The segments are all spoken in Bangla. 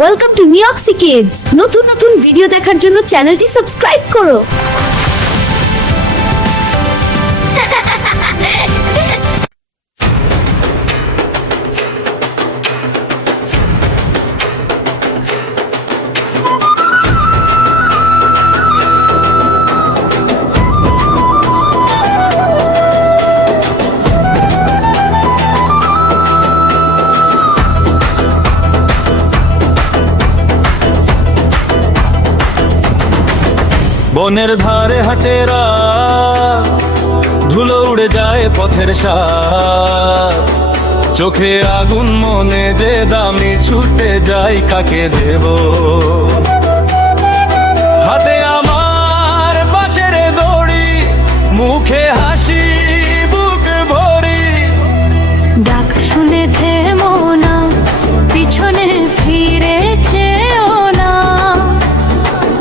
Welcome to নিউক্সি kids. নতুন নতুন ভিডিও দেখার জন্য চ্যানেলটি সাবস্ক্রাইব করো। বনের ধারে হাটেরা ধুলো উড়ে যায় পথের সাথ, চোখে আগুন মনে যে দামি ছুটে যায় কাকে দেব। হাতে আমার বাঁশের দড়ি, মুখে হাসি বুক ভরি। ডাক শুনে থেমো না, পিছনে ফিরে চেও না।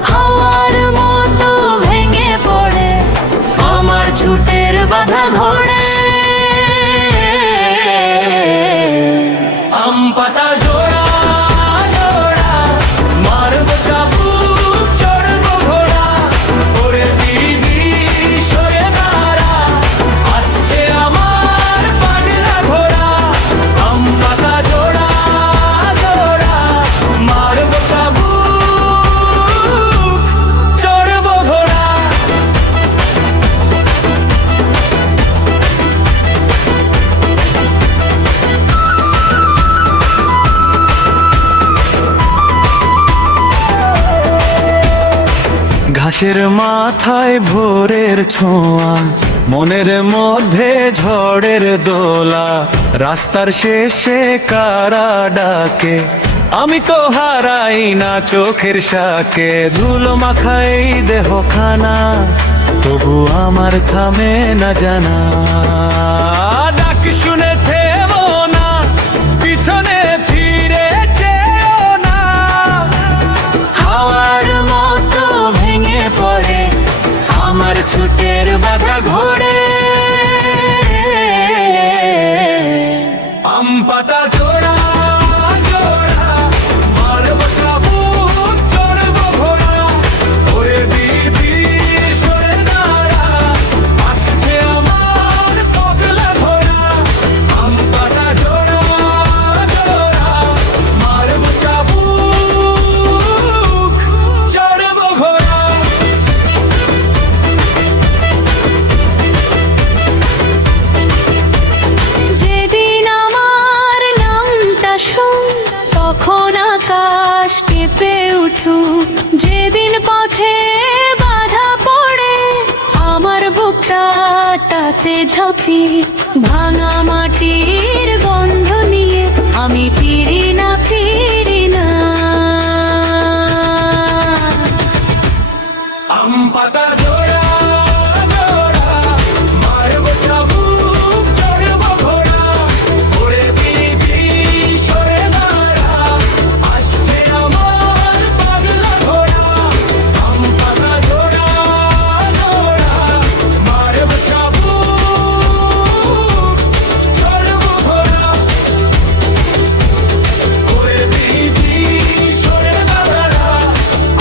হাওয়ার মতো ভেঙে পড়ে আমার ছুটের বাধা ঘোরে। আম পাতা জোড়া জোড়া মারব চাবুক, চড়ব ঘোড়া, ওরে দিবি সরে দাঁড়া, আসছে আমার পাগলা ঘোড়া। আম পাতা জোড়া জোড়া মারব চাবুক, চড়ব ঘোড়া। ঘাসের মাথায় ভোরের ছোঁয়া, মনের মধ্যে ঝড়ের দোলা, রাস্তার শেষে কারা ডাকে, আমি তো হারাই না চোখের শাকে। ধুলো মাখাই দেহ খানা, তবু আমার থামে না জানা। ডাক শুনে থেমো না, পিছনে ফিরে চেও না। হাওয়ার মতো ভেঙে পড়ে আমার ছুটের বাধা ঘোরে। আম পাতা জোড়া জোড়া মারব চাবুক, চড়ব ঘোড়া, ওরে দিবি সরে দাঁড়া, আসছে আমার পাগলা ঘোড়া। আম পাতা জোড়া জোড়া মারব চাবুক, চড়ব ঘোড়া। যেদিন আমার নামটা শুন, তখন আকাশ কেঁপে উঠুক। যেদিন পথে বাধা পড়ে আমার বুকটা তাতে ঝাঁপি, ভাঙা মাটির গন্ধ নিয়ে আমি ফিরি না, ফিরি না। আম পাতা জোড়া জোড়া মারব চাবুক, চড়ব ঘোড়া, ওরে দিবি সরে দাঁড়া, আসছে আমার পাগলা ঘোড়া। আম পাতা জোড়া জোড়া মারব চাবুক, চড়ব ঘোড়া, ওরে দিবি সরে দাঁড়া,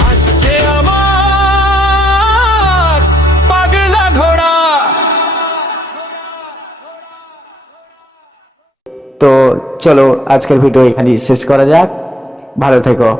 আসছে আমার পাগলা ঘোড়া। তো চলো আজকের ভিডিও এখানেই শেষ করা যাক। ভালো থেকো।